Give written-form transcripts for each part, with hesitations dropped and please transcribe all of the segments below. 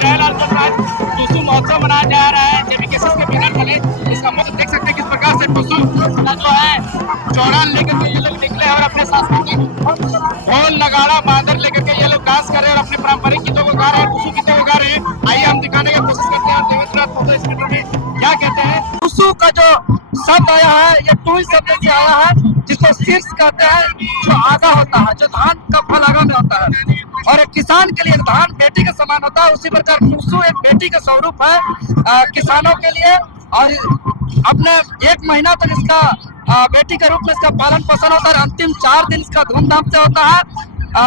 बिरालाल को आज टुसु महोत्सव मनाया जा रहा है जेबीकेएसएस के बैनर तले। इसका मतलब देख सकते हैं किस प्रकार से टुसु का जो है चौड़ान लेकर के ये लोग निकले और अपने सांस्कृतिक ढोल नगाड़ा मादर लेकर के ये लोग डांस कर रहे हैं और अपने पारंपरिक गीतों को गा रहे हैं, टुसु गीतों को गा रहे हैं। आइए हम दिखाने की कोशिश करते हैं देवेंद्र इस वीडियो में क्या कहते हैं। टुसु का जो शब्द आया है ये टुई शब्द से आया है, जिसको शीर्ष कहते हैं, जो आगा होता है, जो धान का फल आगा में होता है। और एक किसान के लिए धान बेटी के समान होता है, उसी प्रकार टुसु एक बेटी का स्वरूप है किसानों के लिए। और अपने 1 महीना तक इसका बेटी के रूप में इसका पालन पोषण होता है। अंतिम 4 दिन इसका धूमधाम से होता है,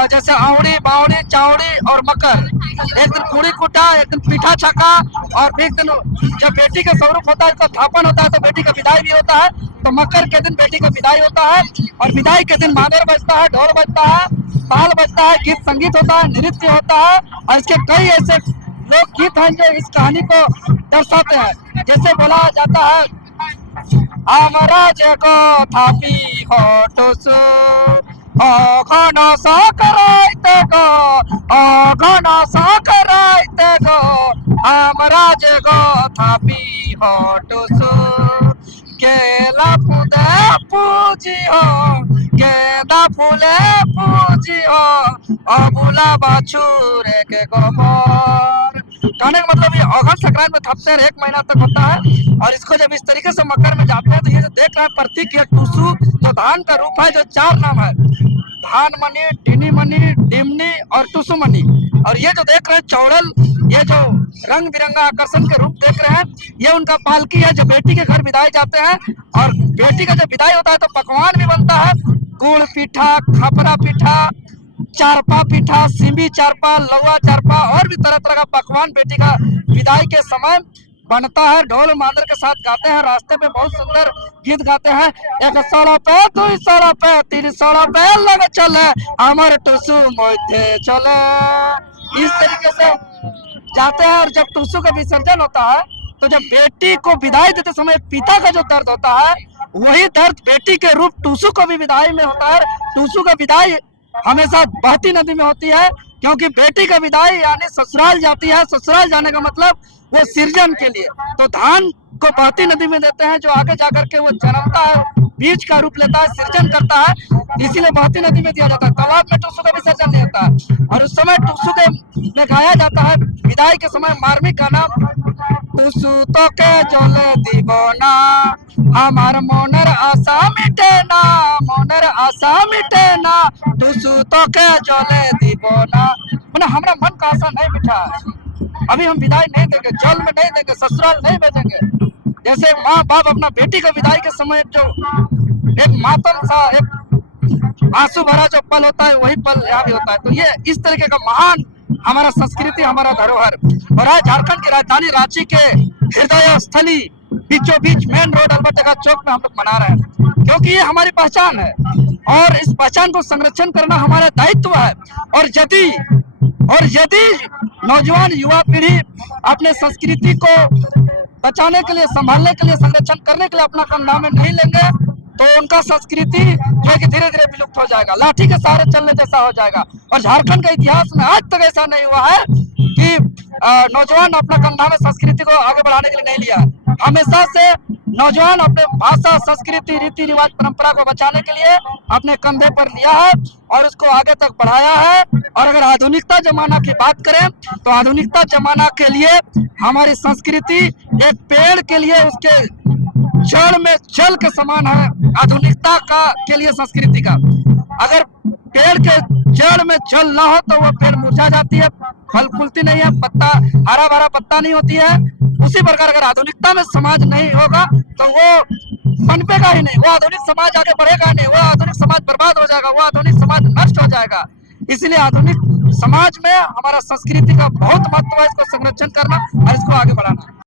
जैसे आउड़ी बावड़ी चावड़ी और मकर। एक दिन पूड़ी कुटा, एक दिन पीठा छका, और एक दिन जब बेटी का स्वरूप होता है, इसका थापन होता है, तो बेटी का विदाई भी होता है। तो मकर के दिन बेटी का विदाई होता है, और विदाई के दिन मादर बजता है, ढोल बजता है, ताल बजता है, गीत संगीत होता है, नृत्य होता है। और इसके कई ऐसे लोक गीत हैं जो इस कहानी को दर्शाते हैं। जैसे बोला जाता है, हमरा जगो थापी हो टुसु घन सकराइते गो, घन सकराइते गो, हमरा जगो थापी हो टुसु केला फूले पूजी हो, गेंदा फूले पूजी हो, अबुला बाछुरे के गोबर। कहने का मतलब ये अगस्त संक्रांति में थपते हैं, 1 महीना तक होता है। और इसको जब इस तरीके से मकर में जाते हैं तो ये जो देख रहे हैं प्रतीक, ये टुसु जो धान का रूप है, जो 4 नाम है, धान मणि, टिनी मणि, डिमनी और टुसु मणि। और ये जो देख रहे हैं चौड़ल, ये जो रंग बिरंगा आकर्षण के रूप देख रहे हैं, ये उनका पालकी है जो बेटी के घर विदाई जाते हैं। और बेटी का जब विदाई होता है तो पकवान भी बनता है, गुड़ पीठा, खपरा पीठा, चारपा पीठा, सिंबी चारपा, लौआ चारपा, और भी तरह तरह का पकवान बेटी का विदाई के समय बनता है। ढोल मादर के साथ गाते हैं, रास्ते पे बहुत सुंदर गीत गाते हैं। 100 पे 200 पे 300 पे लग चले, अमर टुसु मोइथे चले। इस तरीके से जाते हैं। और जब टुसु का विसर्जन होता है तो जब बेटी को विदाई देते समय पिता का जो दर्द होता है, वही दर्द बेटी के रूप टुसु को भी विदाई में होता है। टुसु का विदाई हमेशा बहती नदी में होती है, क्योंकि बेटी का विदाई यानी ससुराल जाती है। ससुराल जाने का मतलब वो सृजन के लिए, तो धान को बहती नदी में देते हैं, जो आगे जाकर के वो जन्मता है, बीज का रूप लेता है, सृजन करता है, इसीलिए बहती नदी में दिया जाता है। तालाब में टुसु का विसर्जन नहीं होता है। और उस समय टुसु के में गाया जाता है विदाई के समय मार्मिक गाना, टुसु तो के जोले दीवाना हमार मोनर आशा मिटे ना, मोनर आशा मिटे ना, टुसु तो के जोले दीवाना। मतलब हमारा मन का आशा नहीं मिटा है, अभी हम विदाई नहीं देंगे, जल में नहीं देंगे, ससुराल नहीं भेजेंगे। जैसे माँ बाप अपना बेटी का विदाई के समय जो एक मातम सा, एक आंसू भरा जो पल होता है, वही पल यहाँ भी होता है। तो ये इस तरीके का महान हमारा संस्कृति, हमारा धरोहर। और आज झारखंड की राजधानी रांची के हृदय स्थली बीचों बीच मेन रोड अलबर्टगा चौक में हम लोग मना रहे हैं, क्योंकि ये हमारी पहचान है और इस पहचान को संरक्षण करना हमारा दायित्व है। और यदि नौजवान युवा पीढ़ी अपने संस्कृति को बचाने के लिए, संभालने के लिए, संरक्षण करने के लिए अपना कंधा में नहीं लेंगे, तो उनका संस्कृति जो है कि धीरे धीरे विलुप्त हो जाएगा, लाठी के सहारे चलने जैसा हो जाएगा। और झारखंड का इतिहास में आज तक ऐसा नहीं हुआ है कि नौजवान अपना कंधा में संस्कृति को आगे बढ़ाने के लिए नहीं लिया। हमेशा से नौजवान अपने भाषा, संस्कृति, रीति रिवाज, परंपरा को बचाने के लिए अपने कंधे पर लिया है और उसको आगे तक बढ़ाया है। और अगर आधुनिकता जमाना की बात करें तो आधुनिकता जमाना के लिए हमारी संस्कृति एक पेड़ के लिए उसके जड़ में जल के समान है। आधुनिकता का के लिए संस्कृति का, अगर पेड़ के जड़ में जल ना हो तो वो पेड़ मुरझा जाती है, फल फूलती नहीं है, पत्ता हरा भरा पत्ता नहीं होती है। उसी प्रकार अगर आधुनिकता में समाज नहीं होगा तो वो पनपेगा ही नहीं, वो आधुनिक समाज आगे बढ़ेगा नहीं, वो आधुनिक समाज बर्बाद हो जाएगा, वो आधुनिक समाज नष्ट हो जाएगा। इसलिए आधुनिक समाज में हमारा संस्कृति का बहुत महत्व है, इसको संरक्षण करना और इसको आगे बढ़ाना।